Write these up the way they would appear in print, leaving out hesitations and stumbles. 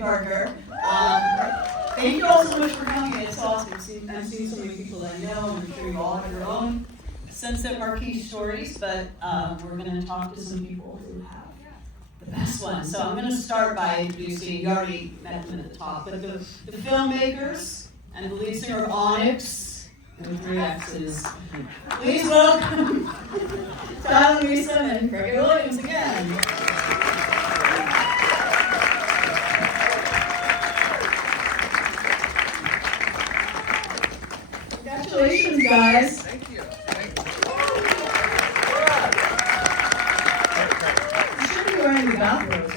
Lyndsey Parker. Thank you all so much for coming. It's awesome. I've seen so many people I know, and I'm sure you all have your own Sunset Marquis stories, but we're going to talk to some people who have the best one. So I'm going to start by introducing, you already met them at the top, but the filmmakers and the lead singer of Onyx, and 3 X's. Please welcome Measom and Greg Williams again. Congratulations, guys. Thank you. You should be wearing the bathrobes.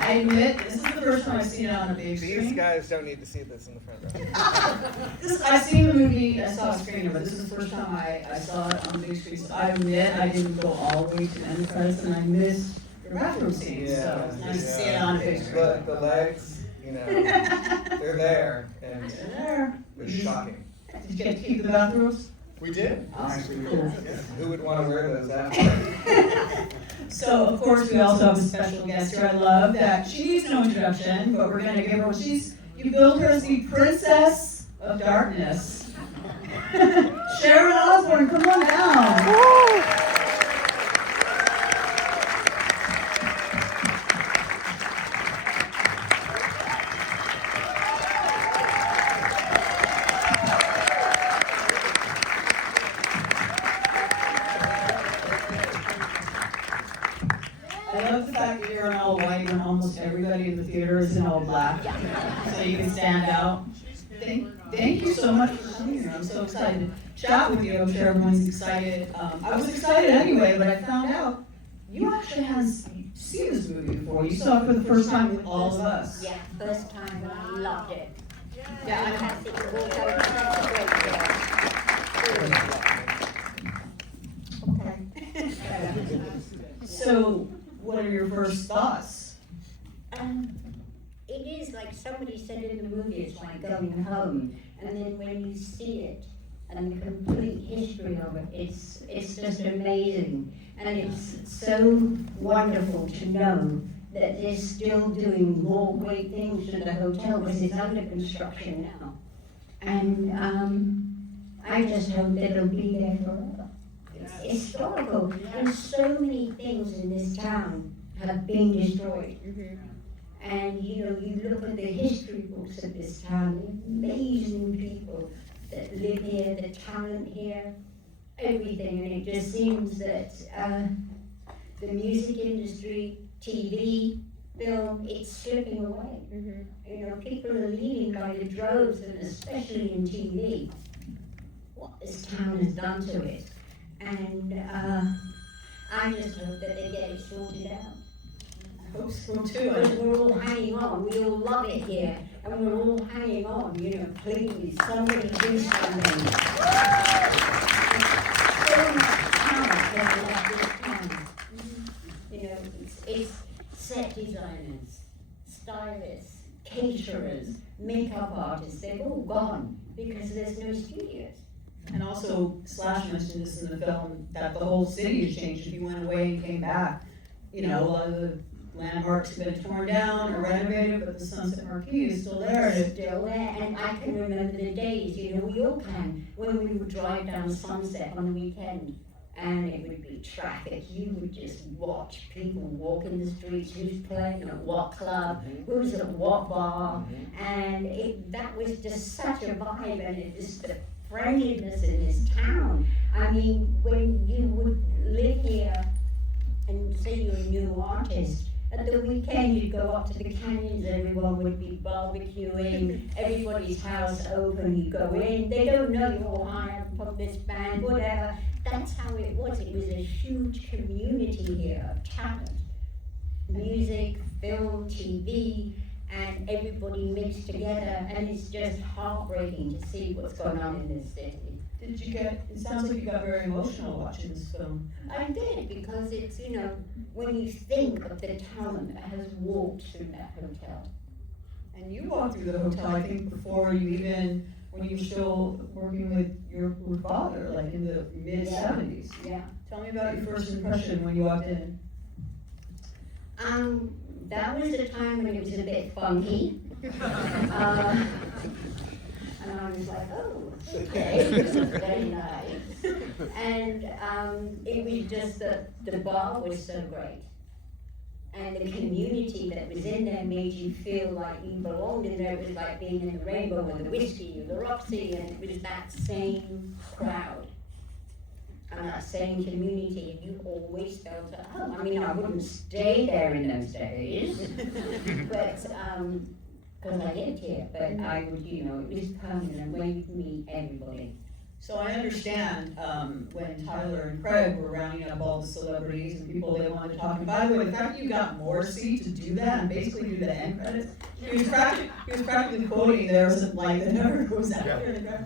I admit, this is the first time I've seen it on a big screen. These guys don't need to see this in the front row. I've seen the movie, I saw a screener, but this is the first time I saw it on the big screen. So I admit I didn't go all the way to the end credits, and I missed your bathroom scenes. So it's nice to see it on a big screen. The legs, they're there, and They're it's shocking. Did you get to keep the bathrobes? We did. Awesome. Cool. Who would want to wear those after? So, of course, we also have a special guest here. I love that she needs no introduction, but we're going to give her, you built her as the Princess of Darkness. Sharon Osbourne, come on down. I love the fact that you're in all white when almost everybody in the theater is in all black, so you can stand out. Thank you so much for coming here. I'm so excited to chat with you. I'm sure everyone's excited. I was excited anyway, but I found out you actually hadn't seen this movie before. You saw it for the first time with all of us. Yeah, first time and I loved it. Yeah, Fantastic. It was a great Okay. So, what are your first thoughts? It is like somebody said in the movie, it's like going home. And then when you see it and the complete history of it, it's just amazing. And it's so wonderful to know that they're still doing more great things to the hotel because it's under construction now. And I just hope that it'll be there forever. It's historical. And so many things in this town have been destroyed. And you look at the history books of this town, the amazing people that live here, the talent here, everything. And it just seems that the music industry, TV, film, it's slipping away. People are leaving by the droves, and especially in TV, what this town has done to it. And I just hope that they get it sorted out. I hope so too. Because we're all hanging on. We all love it here, and we're all hanging on. Please, somebody do something. So much talent has left this town. It's set designers, stylists, caterers, makeup artists. They've all gone because there's no studios. And also, Slash mentioned this in the film, that the whole city has changed. If you went away and came back, a lot of the landmarks have been torn down or renovated, but the Sunset Marquis is still there. It's still there, and I can remember the days, we all can, when we would drive down Sunset on the weekend, and it would be traffic. You would just watch people walk in the streets, who's playing at what club, who's at what bar, and that was just such a vibe, and it was the friendliness in this town. I mean, when you would live here and say you're a new artist, at the weekend you'd go up to the canyons, everyone would be barbecuing, everybody's house open, you go in, they don't know you're all hired from this band, whatever. That's how it was. It was a huge community here of talent. Music, film, TV, and everybody mixed together, and it's just heartbreaking to see what's going on in this city. It sounds like you got very emotional watching this film. I did, because it's, when you think of the talent that has walked through that hotel. And you walked through the hotel, I think, before you even, when you were still working with your father, like in the mid-70s. Yeah. Tell me about your first impression when you walked in. that was the time when it was a bit funky. And I was like, oh, okay, this is very nice. And it was just that the bar was so great. And the community that was in there made you feel like you belonged in there. It was like being in the Rainbow or the Whiskey or the Roxy, and it was that same crowd and that same community, and you always felt at home. I mean, I wouldn't stay there in those days, but because I lived here, but I would, you know, it was permanent where you'd meet everybody. So I understand when Tyler and Craig were rounding up all the celebrities and people they wanted to talk. And by the way, the fact that you got Morrissey to do that and basically do the end credits, he was practically quoting "There's a light that never goes out." There.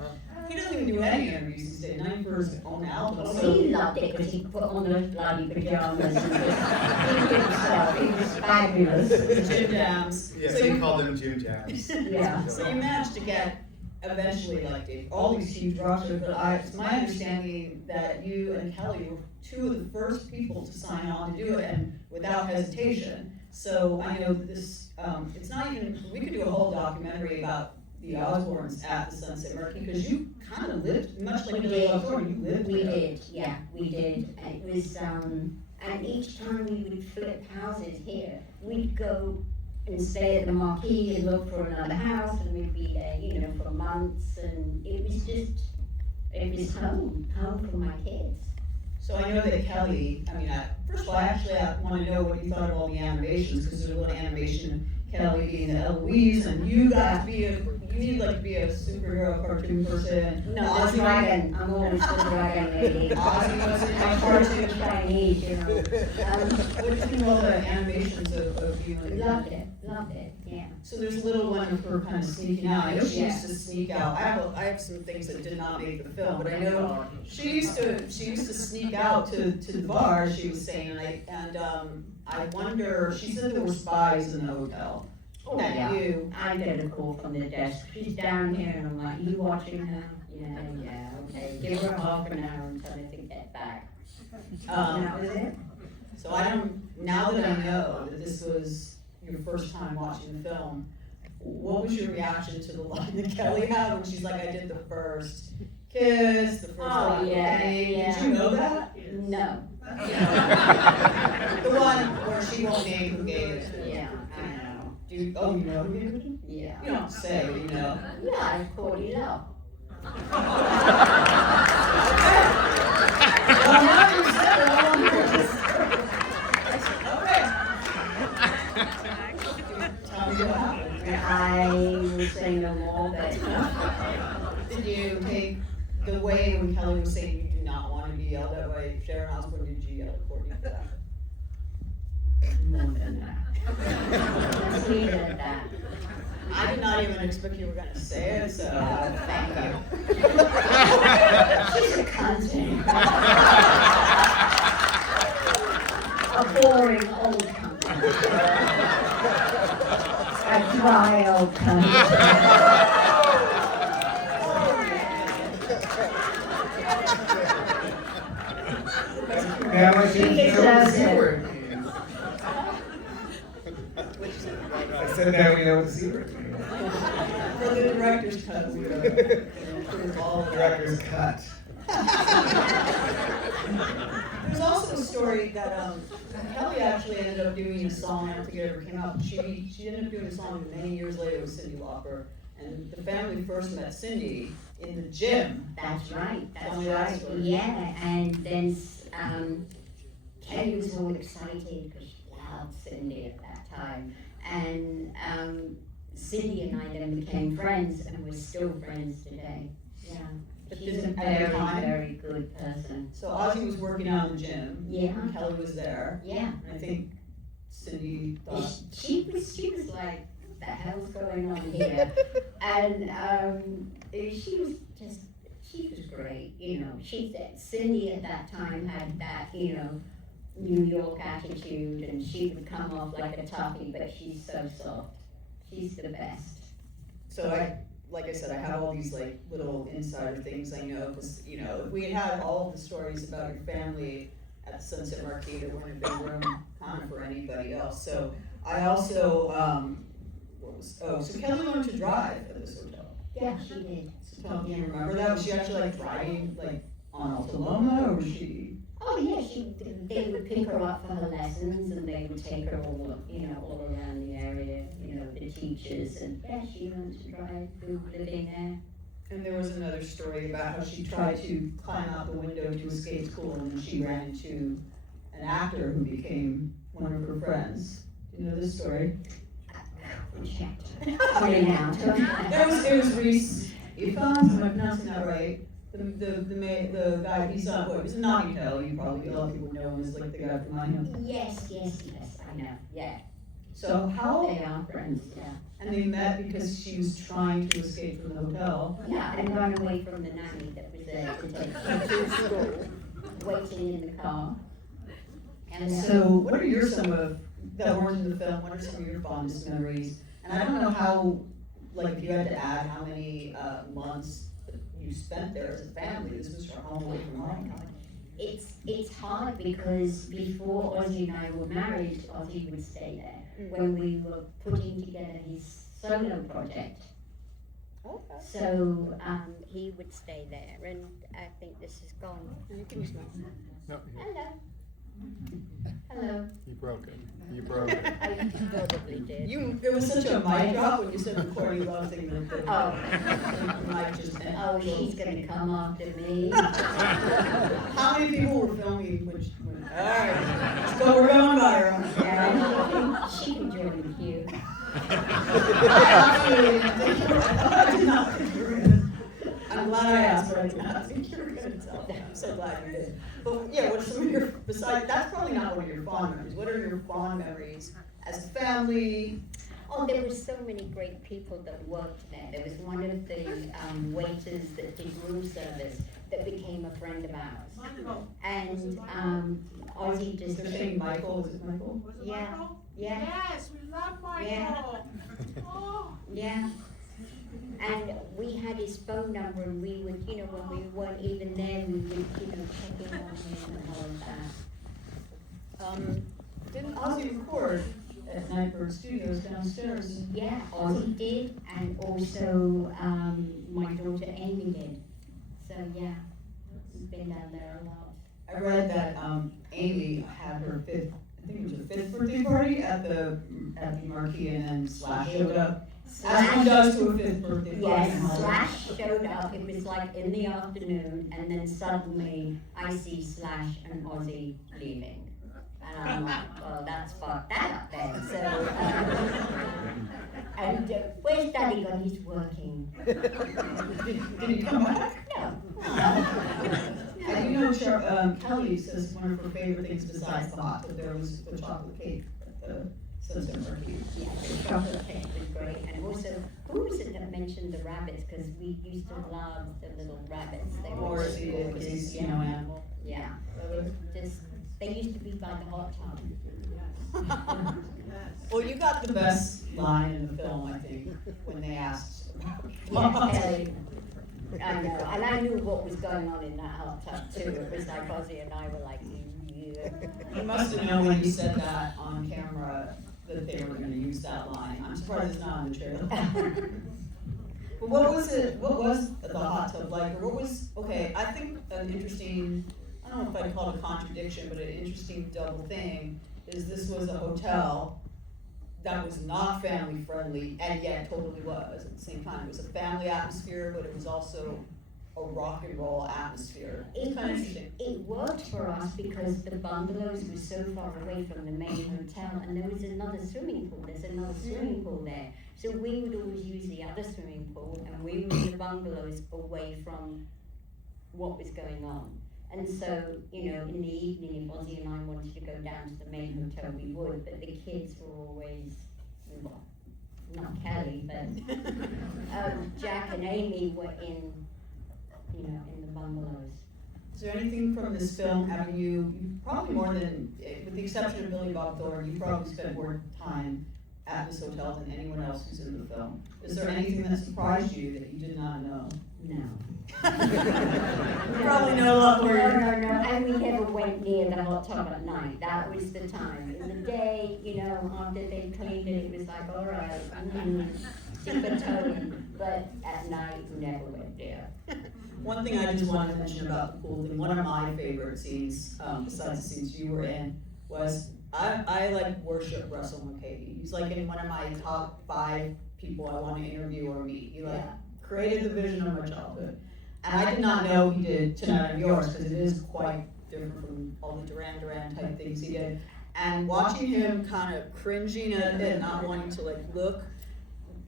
He doesn't even do any interviews these days, not even for his own album. Well, So he loved it because he put on those bloody pajamas and just he himself. It was fabulous. Jim Jams. Yes, So he you- called them Jim Jams. Yeah. So you managed to get eventually like all these huge rock stars, but it's my understanding that you and Kelly were two of the first people to sign on to do it and without hesitation. So I know that this, it's not even, we could do a whole documentary about the Osbournes at the Sunset Marquis, because you kind of lived, much like Billy Osbourne, you lived We there. did, yeah, we did. And it was, and each time we would flip houses here, we'd go and stay at the Marquis and look for another house, and we'd be there, you know, for months, and it was home for my kids. So I know that Kelly, I mean, first of all, I want to know what you thought of all the animations, because there's a little animation of Kelly being the Eloise, and you got to be you need like to be a superhero cartoon person. No, the Ozzy- dragon, I'm always the dragon lady. Ozzy was in my I'm cartoon. cartoon Chinese, you know. What do you think of all the animations of you and Loved it, yeah. So there's a little one of her kind of sneaking out. I know she Yeah. used to sneak out. I have some things that did not make the film, but I know she used to sneak out to the bar. She was saying, I wonder. She said there were spies in the hotel. Oh, That yeah. you. I get a call from the desk. She's down here, and I'm like, you watching her? Yeah, okay. Give her half an hour until I can get back. And that was it. So now that I know that this was your first time watching the film, what was your reaction to the line that Kelly had when she's like, I did the first kiss, the first Oh, yeah, yeah. Did you know that? No. The one where she won't name who gave it to you. Yeah, I know. You know who gave it to you? Yeah. You don't say, you know. Yeah, I called it up. Well, now you said it, I want to hear this. Okay. Tell me what happened. I will say no more, but Did you take the way when Kelly was saying you do not want to be yelled at by Sharon Osbourne, did you yell at Courtney for that? more than that. Let's leave it at that. I did not even expect you were going to say it, so. Thank you. She's a cunt. A boring old cunt. A dry old cunt. Now I She didn't know what the deserves C it. word means. I said now we know what the C word means. For the director's cut, we include all of that. Director's cut. There's also a story that Kelly actually ended up doing a song, I don't think it ever came out, but she ended up doing a song many years later with Cyndi Lauper. And the family first met Cyndi in the gym. That's right, that's Tell me that right. story. Yeah, and then Kelly was all excited because she loved Cindy at that time. And Cindy and I then became friends, and we're still friends today. Yeah. But She's a didn't- at very, the time? very good person. So Ozzy was working out in the gym. Yeah. Kelly was there. Yeah. And I think Cyndi thought, She was like, what the hell's going on here? And she was great, you know. Cindy at that time had that, you know, New York attitude, and she would come off like a toughie, but she's so soft. She's the best. so like I said, I have all these like little insider things I know, because, you know, if we had had all of the stories about your family at the Sunset Marquis, there wouldn't have been room kind of for anybody else. So I also, so Kelly learned to drive at this hotel. Yeah, she did. So tell me, you remember that? Was she actually like driving like on Altaloma, or was she? Oh yeah, they would pick her up for her lessons, and they would take her all around the area, the teachers, and yeah, she learned to drive through living there. And there was another story about how she tried to climb out the window to escape school, and then she ran into an actor who became one of her friends. Do you know this story? It was Reese Ifans, am I pronouncing that right? The guy, he's on, what, he was a naughty tale, you probably, a lot of people know him as like the guy from My Home. Yes, I know, yeah. So how, They are friends, yeah. and they met because she was trying to escape from the hotel. Yeah, and run away from the nanny that was there to take her to school, waiting in the car. And so, what are your some of, that weren't in the film, what are some of your fondest memories? And I don't know how, like, if you had to add how many months you spent there as a family, this was your home away from home. It's hard because before Ozzy and I were married, Ozzy would stay there when we were putting together his solo project. Okay. So he would stay there, and I think this is gone. You can smell. No, Hello. Hello. you broke it. You broke it. I probably did. It was such a mic drop when you said recording love thing that the mic just ended. Oh, she's gonna come after me. How many people were filming which, alright, let's go, we're going by her. Yeah, she can join the queue. I did not think you were gonna, I'm glad I asked, but I did not think you were gonna tell me. I'm so glad you did. But yeah, what are some of your, besides, that's probably not one of your fond memories. What are your fond memories as a family? Oh, there were so many great people that worked there. There was one of the waiters that did room service that became a friend of ours. And Ozzy just... They're saying Michael, is it Michael? Yeah, yeah. Yes, we love Michael. Yeah. Oh. Yeah. And we had his phone number, and we would, when we weren't even there, we would, check in on him and all of that. Didn't Ozzy record at Nightbird Studios downstairs? Yeah, Ozzy did, and also my daughter Amy did. So yeah, we've been down there a lot. I read that Amy had her fifth, I think it was her 5th birthday party at the Marquis, and then Slash showed up. As one does to a 5th birthday party. Yes, Slash showed up. It was like in the afternoon, and then suddenly I see Slash and Ozzy leaving. And I'm like, well, that's fucked up then. So, and where's Daddy gone? He's working. Did he come back? No. And Kelly says one of her favorite things besides the hot tub there was the chocolate cake at the Sunset Marquis. Yeah, the chocolate cake was great. And also, who was it that mentioned the rabbits? Because we used to love the little rabbits. They were Morrissey did, because he's, animal. Yeah. Just, they used to be by the hot tub. Well, you got the best line in the film, I think, when they asked. Yeah, Kelly. I know, and I knew what was going on in that hot tub too. It was like Ozzy and I were like, yeah. You must have known when you said that on camera that they were going to use that line. I'm surprised it's not on the trailer. But what was the hot tub like? Or what was, okay, I think an interesting, I don't know if I'd call it a contradiction, but an interesting double thing is this was a hotel that was not family friendly, and yet totally was at the same time. It was a family atmosphere, but it was also a rock and roll atmosphere. It's kind of interesting. It worked for us because the bungalows were so far away from the main hotel, and there was another swimming pool. There's another swimming pool there. So we would always use the other swimming pool, and we would in the bungalows away from what was going on. And so, in the evening, if Ozzy and I wanted to go down to the main hotel, we would, but the kids were always, well, not Kelly, but Jack and Amy were in the bungalows. Is there anything from this film having you probably more than, with the exception of Billy Bob Thornton, you probably spent more time at this hotel than anyone else who's in the film. Is there anything that surprised you that you did not know? No. You probably know a lot more. No, and we never went near the hot tub at night. That was the time. In the day, you know, after they cleaned it, it was like, all right, dip a toe in. But at night, we never went there. One thing I just wanted to mention about the pool thing, one of my favorite scenes, besides the scenes you were in, was I like worship Russell McKay. He's like in one of my top 5 people I want to interview or meet. He like created the vision of my childhood. And I did not know he did Tonight I'm Yours, because it is quite different from all the Duran Duran type things he did. And watching him kind of cringing at it, not wanting to like look,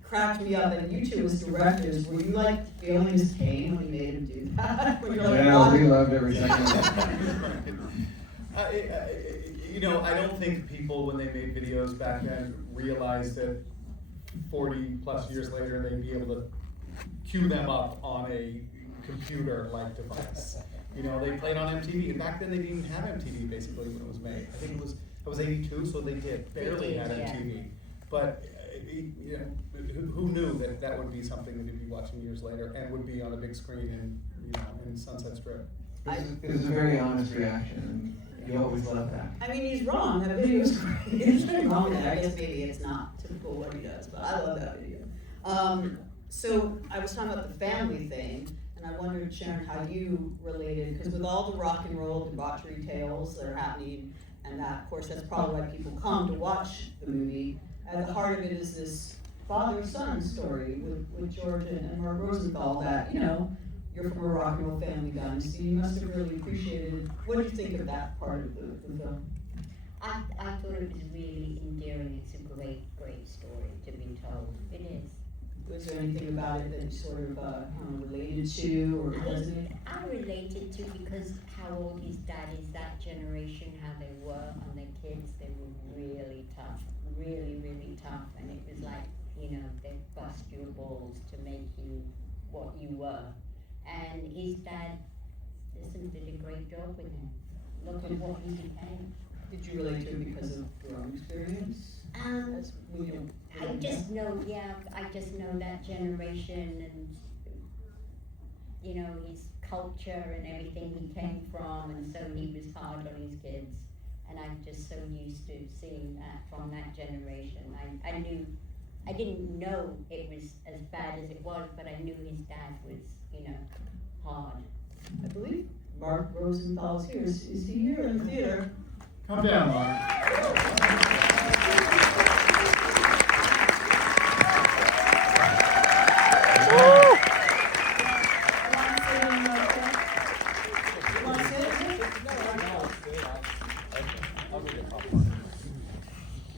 cracked me up. And you two as directors, were you like feeling his pain when you made him do that? When you're like, Yeah, we loved every second. You know, I don't think people, when they made videos back then, realized that 40 plus years later, they'd be able to cue them up on a computer-like device. You know, they played on MTV, and back then they didn't even have MTV basically when it was made. I think it was 82, so they barely had MTV. But you know, who knew that that would be something that you'd be watching years later and would be on a big screen in, you know, in Sunset Strip. It was a very honest reaction. You always love that. I mean, he's wrong. That video is great. There's nothing wrong with that. I guess maybe it's not typical what he does, but I love that video. So I was talking about the family thing, and I wondered, Sharon, how you related, because with all the rock and roll debauchery tales that are happening, and that, of course, that's probably why people come to watch the movie. At the heart of it is this father-son story with George and Mark Rosenthal that, you know, you're from a rock and roll family, guys, so you must have really appreciated. What did you think of that part of the film? I thought it was really endearing. It's a great story to be told. It is. Was there anything about it that you sort of related to or resonated? I related to because how old his dad is, that generation, how they were on their kids. They were really tough, really tough. And it was like, you know, they bust your balls to make you what you were. And his dad, listen, did a great job with him. Look at what he became. Did you relate to it because of your own experience? As moving I just know that generation and, you know, his culture and everything he came from, and so he was hard on his kids. And I'm just so used to seeing that from that generation. I didn't know it was as bad as it was, but I knew his dad was, you know, hard. I believe Mark Rosenthal is here. Is he here in the theater? Come down, Mark.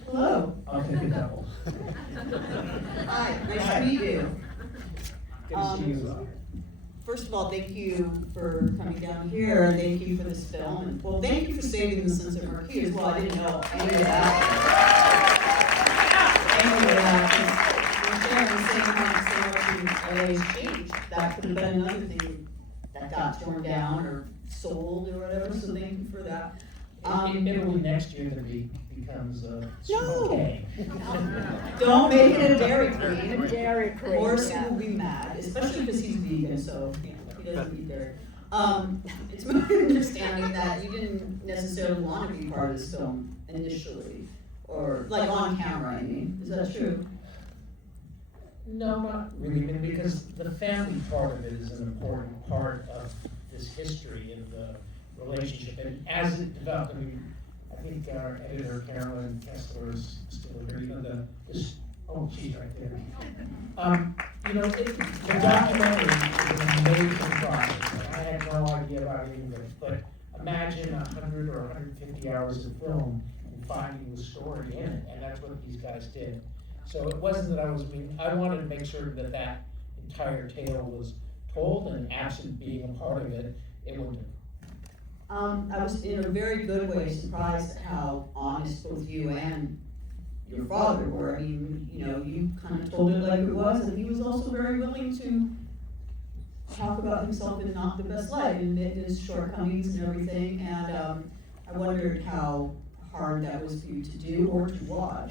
Hello. I'll take a double. Hi, nice to meet you. Good to see you. First of all, thank you for coming down here, and thank you for this film. And, well, thank you for saving the Sunset Marquis as well. I didn't know any of that. Thank you for that. When Sharon was saying how so much in LA's changed, that could have been another thing that got torn down or sold or whatever, so thank you for that. Maybe next year that becomes okay. Don't make it a Dairy Queen. Dairy Queen. Morrissey will be mad, especially because he's vegan, so you know, he doesn't eat dairy. It's my understanding that you didn't necessarily want to be part of this film initially, or like on camera, I mean. Is that true? No, not really, because the family part of it is an important part of this history and the relationship. And as it developed, I mean, I think our editor, Carolyn Kessler, is still here, even oh, she's right there. You know, the documentary is an amazing process. I had no idea about any of it, but imagine 100 or 150 hours of film and finding the story in it, and that's what these guys did. So it wasn't that I wanted to make sure that that entire tale was told, and absent being a part of it, it wouldn't. I was in a very good way surprised at how honest both you and your father were. I mean, you know, you kind of told it like it was, and he was also very willing to talk about himself in not the best light, and admit his shortcomings and everything. And I wondered how hard that was for you to do or to watch.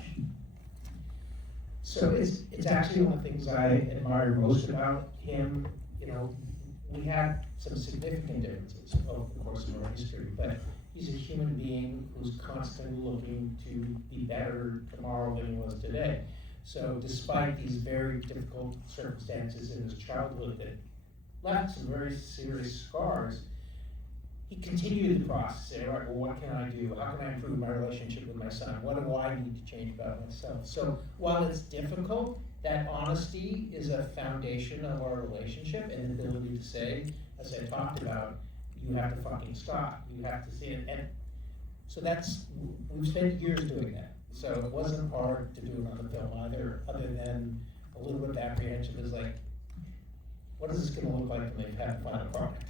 So it's actually one of the things I admire most about him. You know, we had some significant differences over the course of our history, but he's a human being who's constantly looking to be better tomorrow than he was today. So despite these very difficult circumstances in his childhood that left some very serious scars, he continued the process. Say, all right, well, what can I do? How can I improve my relationship with my son? What do I need to change about myself? So while it's difficult, that honesty is a foundation of our relationship, and the ability to say, as I talked about, you have to fucking stop. You have to see it. And so we've spent years doing that. So it wasn't hard to do it on the film either, other than a little bit of apprehension. Is like, what is this gonna look like when they've had the final product?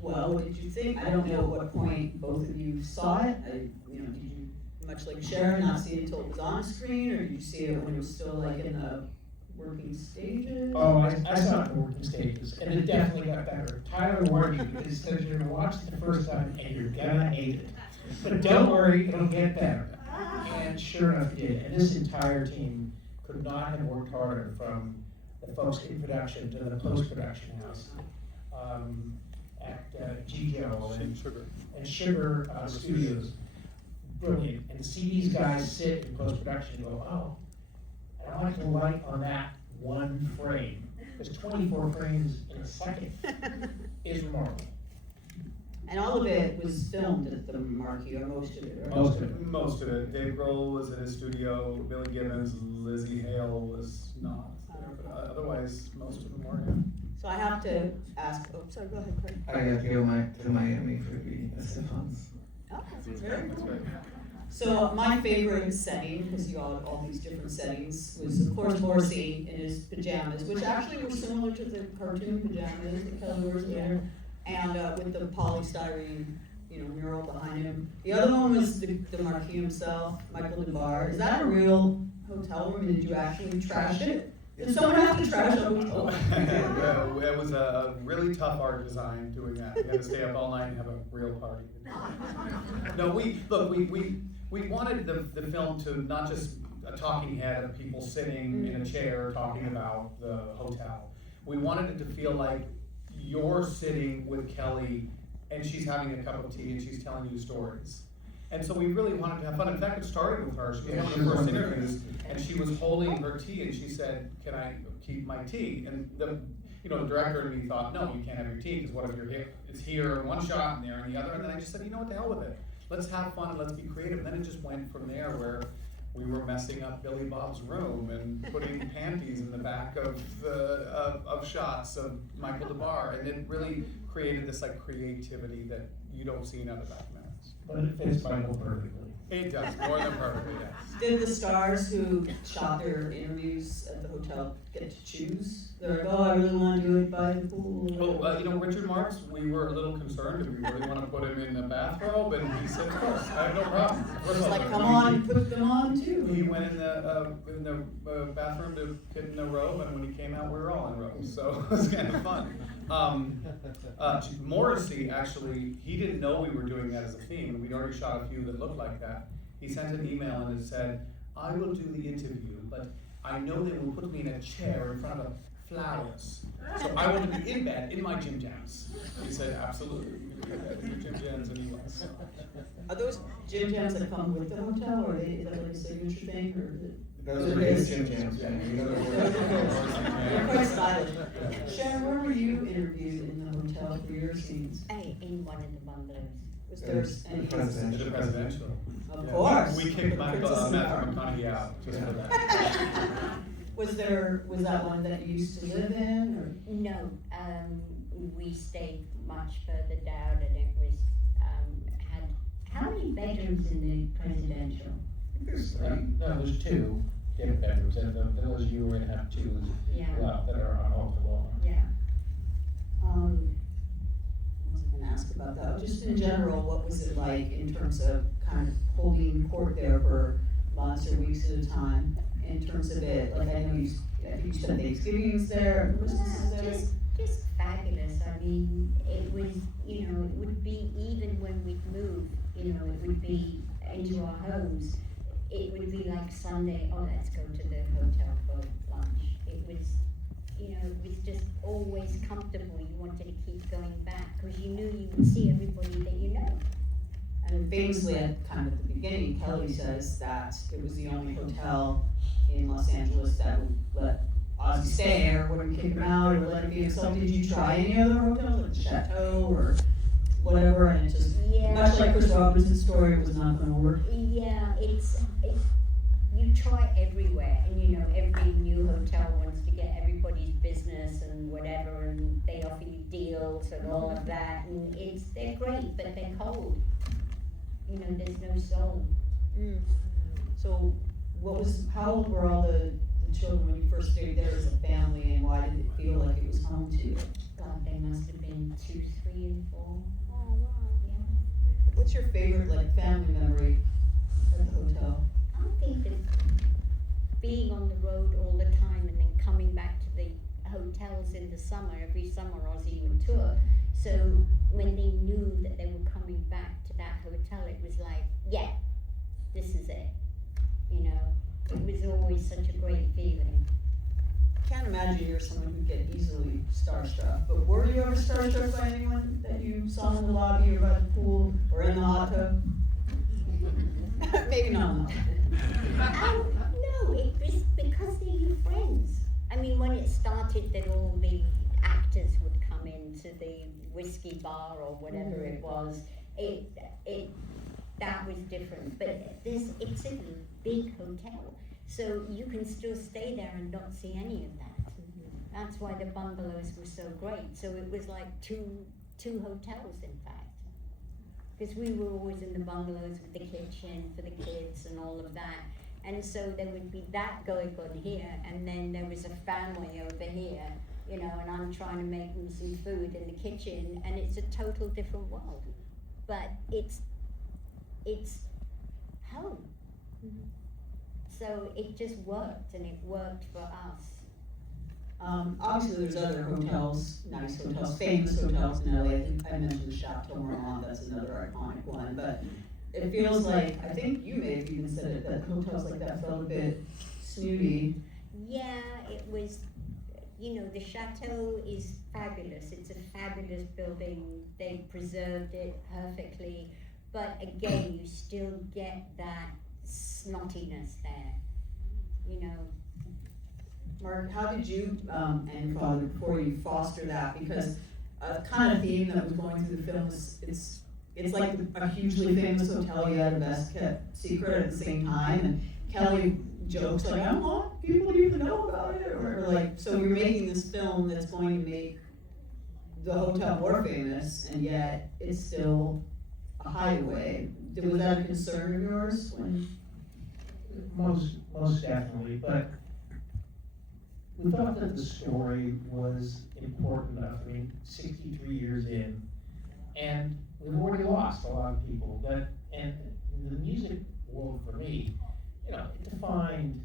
Well, what did you think? I don't know at what point both of you saw it. Did you, much like Sharon, not see it until it was on screen, or did you see it when it was still like in the working stages? Oh, I saw it in the working stages, and it definitely got better. Tyler warned you, because he said you're gonna watch it the first time and you're gonna hate it. But don't worry, it'll get better. And sure enough, it did. And this entire team could not have worked harder, from the folks in production to the post-production house. At GGO and Sugar Studios. Brilliant. And to see these guys sit in post-production and go, oh, I like the light on that one frame. There's 24 frames in a second. Is remarkable. And all of it was filmed at the Marquis, or most of it, right? Most of it. Dave Grohl was in his studio, Billy Gibbons, Lizzie Hale was not there, but otherwise, most of them were, yeah. So I have to ask, oh, sorry, go ahead, Craig. I got to go to Miami for the Stephans. Oh, very That's cool. right. So my favorite setting, because you all these different settings, was of course Morrissey in his pajamas, which actually were similar to the cartoon pajamas that Kelly wears later, and with the polystyrene, mural behind him. The other one was the Marquis himself, Michael DeBar. Is that a real hotel room? Did you actually trash it? Did someone have to trash a hotel? It was a really tough art design doing that. We had to stay up all night and have a real party. No, we wanted the film to not just a talking head of people sitting in a chair talking about the hotel. We wanted it to feel like you're sitting with Kelly and she's having a cup of tea and she's telling you stories. And so we really wanted to have fun. In fact, it started with her. She was one of the first interviews, and she was holding her tea, and she said, "Can I keep my tea?" And the director and me thought, "No, you can't have your tea, because what if you're here? It's here in one shot, and there in the other." And then I just said, "You know what? The hell with it. Let's have fun and let's be creative." And then it just went from there, where we were messing up Billy Bob's room and putting panties in the back of shots of Michael DeBar, and it really created this creativity that you don't see in other documentaries. But it fits Michael perfectly. It does, more than perfectly, yes. Did the stars who shot their interviews at the hotel get to choose? They're like, oh, I really want to do it by the pool. Oh, Richard Marx, we were a little concerned if we really want to put him in a bathrobe, and he said, of course, I have no problem. It's like, come on, put them on too. He went in the bathroom to get in a robe, and when he came out, we were all in robes, so it was kind of fun. Morrissey, actually, he didn't know we were doing that as a theme, and we'd already shot a few that looked like that. He sent an email and it said, I will do the interview, but I know they will put me in a chair in front of flowers. So I want to be in bed in my gym jams. He said, absolutely, your gym jams, and he was. Are those gym jams that come with the hotel, or is that like a signature thing, or is it? Those are his gym jams. They're quite stylish. Sharon, where were you interviewed in the hotel for your scenes? In one of the bungalows. Was there any? The presidential. Of course. We kicked Matthew McConaughey out just for that. Was that one that you used to live in, or? No, we stayed much further down, and it was, had, how many bedrooms in the presidential? No, there's 2 different bedrooms, and the villas you were in have 2 as well that are on off the wall. Yeah. I was gonna ask about that. Just in general, what was it like in terms of kind of holding court there for months or weeks at a time? In terms of it, like I know you spent Thanksgivings there, Christmas there. Just fabulous. I mean, it was, it would be, even when we'd move, it would be into our homes. it would be like Sunday, oh, let's go to the hotel for lunch. It was, you know, it was just always comfortable. You wanted to keep going back because you knew you would see everybody that you know. And famously, at kind of at the beginning, Kelly says that it was the only hotel in Los Angeles that would let Ozzy stay or wouldn't kick him out or let him be himself. Did you try any other hotels, like the Chateau or whatever, and it just, Yeah. much like Chris Robinson's story, it was not gonna work? Yeah, you try everywhere, and you know, every new hotel wants to get everybody's business and whatever, and they offer you deals and all of that, and they're great, but they're cold. You know, there's no soul. So, how old were all the children when you first stayed there as a family, and why did it feel like it was home to you? God, they must have been 2, 3, and 4. Oh, wow. Yeah. What's your favorite, like, family memory at the hotel? I think that being on the road all the time and then coming back to the hotels in the summer, every summer Ozzy would tour. So when they knew that they were coming back to that hotel, it was like, yeah, this is it. You know, it was always such a great feeling. I can't imagine you're someone who'd get easily starstruck, but were you ever starstruck by anyone that you saw in the lobby or by the pool or in the hot tub? Maybe not. No, it was because they're your friends. I mean, when it started that all the actors would come into the whiskey bar or whatever it was, that was different. But it's a big hotel, so you can still stay there and not see any of that. That's why the bungalows were so great. So it was like two hotels, in fact. Because we were always in the bungalows with the kitchen for the kids and all of that. And so there would be that going on here, and then there was a family over here, you know, and I'm trying to make them some food in the kitchen, and it's a total different world. But it's home. So it just worked, and it worked for us. Obviously, there's other hotels, nice hotels, famous hotels in LA. I mentioned the Chateau Marmont, that's another iconic one. But it feels like, I think you may have even said it, that hotels like that felt a bit snooty. Yeah, it was, you know, the Chateau is fabulous. It's a fabulous building. They preserved it perfectly. But again, you still get that snottiness there, you know. Mark, how did you and your father, before you, foster that? Because a kind of theme that was going through the film is it's like a hugely famous hotel yet a best kept secret at the same time. And Kelly jokes like, I don't want people to even know about it, or like, so you're making this film that's going to make the hotel more famous, and yet it's still a hideaway. Was that a concern of yours when? Most definitely, but we thought that the story was important enough. I mean, 63 years in, and we've already lost a lot of people. But and in the music world, for me, you know, it defined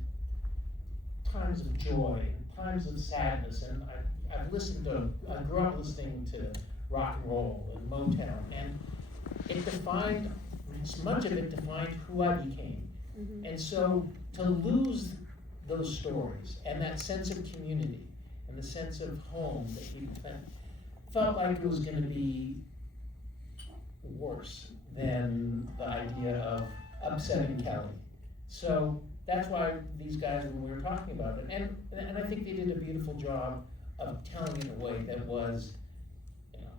times of joy, times of sadness, and I grew up listening to rock and roll and Motown, and it defined, much of it defined who I became. And so to lose those stories and that sense of community and the sense of home that people felt like it was going to be worse than the idea of upsetting Kelly. So that's why these guys, when we were talking about it, and I think they did a beautiful job of telling it in a way that was, you know,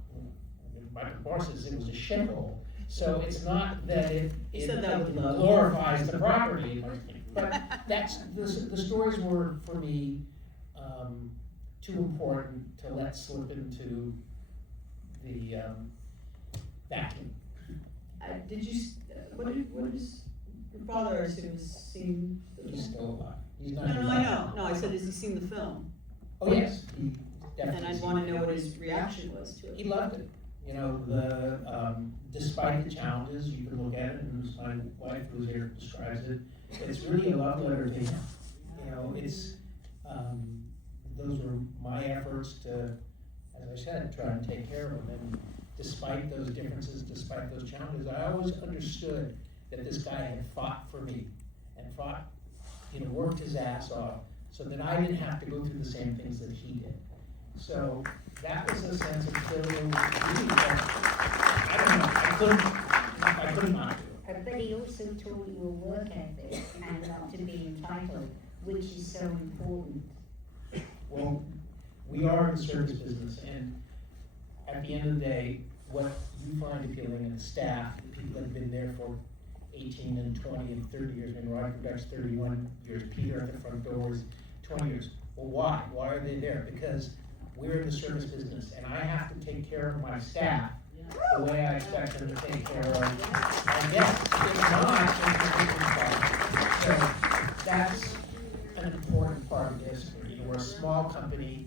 Michael Barr says it was a shithole. So it's not that it glorifies the property, but that's the stories were, for me, too important to let slip into the vacuum. Did you? What is your father? I assume has seen. He's still alive. He's No, not. I know. No, I said, has he seen the film? Oh yes, he definitely. And I want to know what his reaction was to it. He loved it. You know, despite the challenges, you can look at it, and my wife who's here describes it. It's really a love letter to him. You know, it's those were my efforts to, as I said, try and take care of him. And despite those differences, despite those challenges, I always understood that this guy had fought for me, fought, worked his ass off, so that I didn't have to go through the same things that he did. So that was a sense of feeling that, I don't know, I couldn't not do it. But he also taught you a work ethic and not to be entitled, which is so important. Well, we are in the service business, and at the end of the day, what you find appealing in the staff, the people that have been there for 18 and 20 and 30 years, and Roger Dutch 31 years, Peter at the front door is 20 years. Well, why? Why are they there? Because we're in the service business, and I have to take care of my staff the way I expect them to take care of my guests. If not, so that's an important part of this. We're a small company,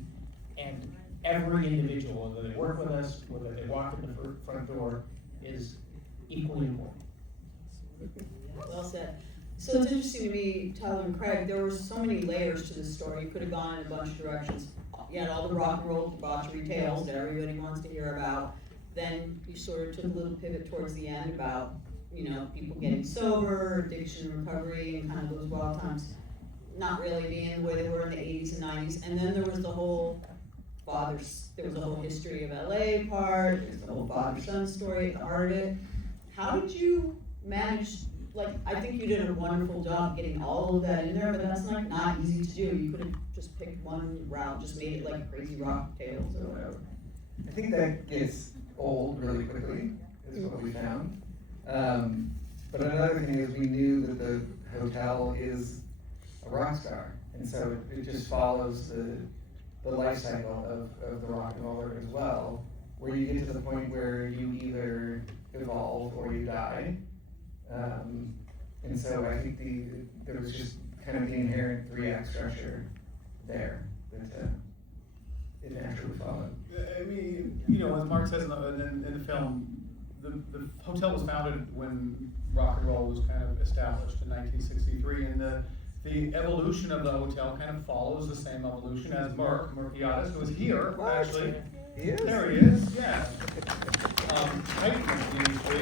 and every individual, whether they work with us, whether they walk in the front door, is equally important. Well said. So it's interesting to me, Tyler and Craig, there were so many layers to this story. You could have gone in a bunch of directions. You had all the rock and roll debauchery tales that everybody wants to hear about. Then you sort of took a little pivot towards the end about, people getting sober, addiction recovery, and kind of those wild times not really being the way they were in the 80s and 90s. And then there was the whole history of LA part, there's the whole father-son story at the heart of it. How did you manage, I think you did a wonderful job getting all of that in there, but that's not easy to do. You could have just picked one route, just made it like Crazy Rock Tales or whatever. I think that gets old really quickly, is what we found. But another thing is we knew that the hotel is a rock star, and so it just follows the life cycle of the rock and roller as well, where you get to the point where you either evolve or you die. And so I think there was just kind of the inherent 3-act structure there that it naturally followed. I mean, as Mark says in the film, the hotel was founded when rock and roll was kind of established in 1963, and the evolution of the hotel kind of follows the same evolution as Mark Murkiadis, who is here, actually. He is? There he is, yeah. Titan industry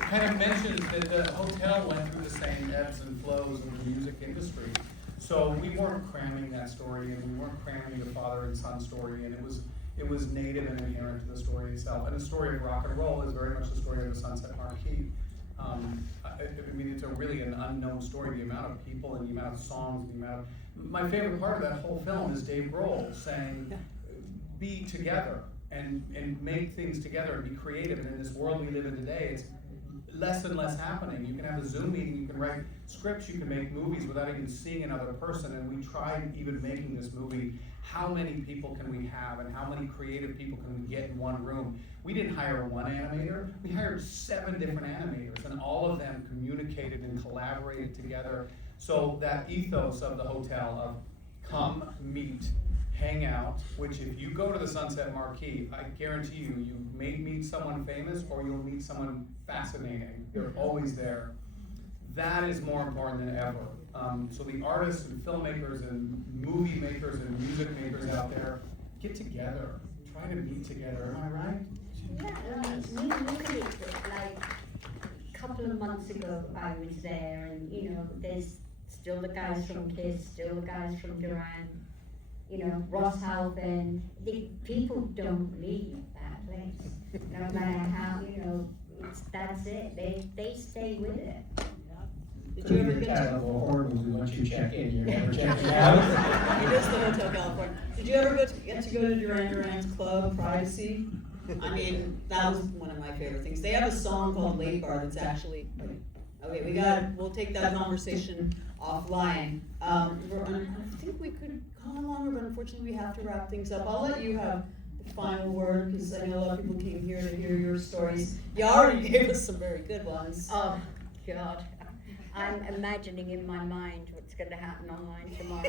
kind of mentions that the hotel went through the same ebbs and flows of the music industry. So we weren't cramming that story, and we weren't cramming the father and son story, and it was native and inherent to the story itself. And the story of rock and roll is very much the story of the Sunset Marquis. I mean, it's really an unknown story, the amount of people and the amount of songs, my favorite part of that whole film is Dave Grohl saying, be together and make things together and be creative. And in this world we live in today, it's less and less happening. You can have a Zoom meeting, you can write scripts, you can make movies without even seeing another person. And we tried even making this movie, how many people can we have and how many creative people can we get in one room? We didn't hire one animator, we hired 7 different animators, and all of them communicated and collaborated together. So that ethos of the hotel of come, meet, hang out, which if you go to the Sunset Marquis, I guarantee you may meet someone famous or you'll meet someone fascinating. They're always there. That is more important than ever. So the artists and filmmakers and movie makers and music makers out there, get together, try to meet together, am I right? Yeah, we look at it like a couple of months ago I was there, and there's still the guys from Kiss, still the guys from Duran, Ross Halfin. The people don't leave that place, no matter how, that's it. They stay with it. Did you ever The get title to? of a horror movie, once you check in, you're never checking out. It is the Hotel California. Did you ever get to go to Duran Duran's club, Privacy? I mean, that was one of my favorite things. They have a song called Late Bar that's actually, okay, we'll take that conversation offline. I think we could go on longer, but unfortunately we have to wrap things up. I'll let you have the final word, because I know a lot of people came here to hear your stories. You already gave us some very good ones. Oh, God. I'm imagining in my mind what's going to happen online tomorrow.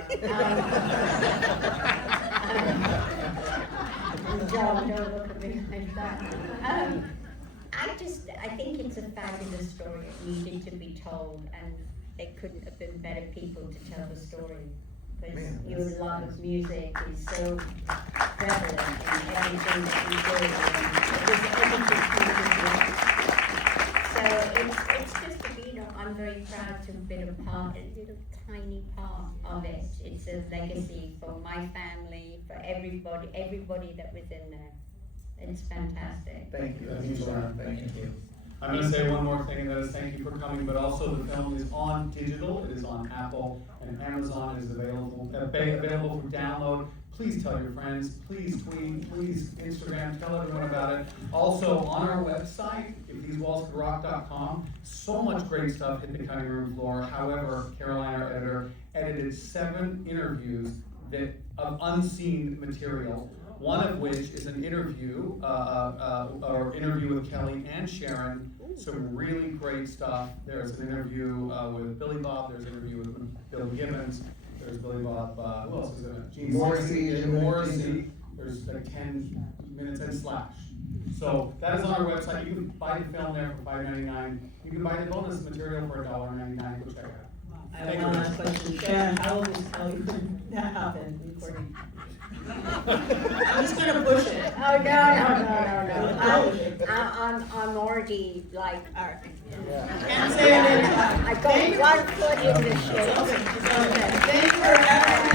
John, don't look at me like that. I think it's a fabulous story. It needed to be told, and there couldn't have been better people to tell the story. Because your love of music is so prevalent in everything that you do. So it's just, I'm very proud to have been a part, a little tiny part of it. It's a legacy for my family, for everybody that was in there. It's fantastic. Thank you. Thank you, Sharon. Thank you. I'm gonna say one more thing, and that is thank you for coming, but also the film is on digital, it is on Apple and Amazon, it is available for download. Please tell your friends, please tweet, please Instagram, tell everyone about it. Also, on our website, ifthesewallscouldrack.com, so much great stuff hit the cutting room floor. However, Caroline, our editor, edited 7 interviews of unseen material. One of which is an interview, with Kelly and Sharon. Some really great stuff. There's an interview with Billy Bob. There's an interview with Bill Gibbons. There's Billy Bob. Who else is in it? Gene Morrissey. There's like 10 minutes and slash. So that is on our website. You can buy the film there for $5.99. You can buy the bonus material for $1.99. Go check it out. I have one last question. Sharon, how old is Kelly when that happened, recording? I'm just gonna push it. Oh, no. I'm already like, Can't say it anytime. I got one foot in the shit. Okay. Thank you for everything.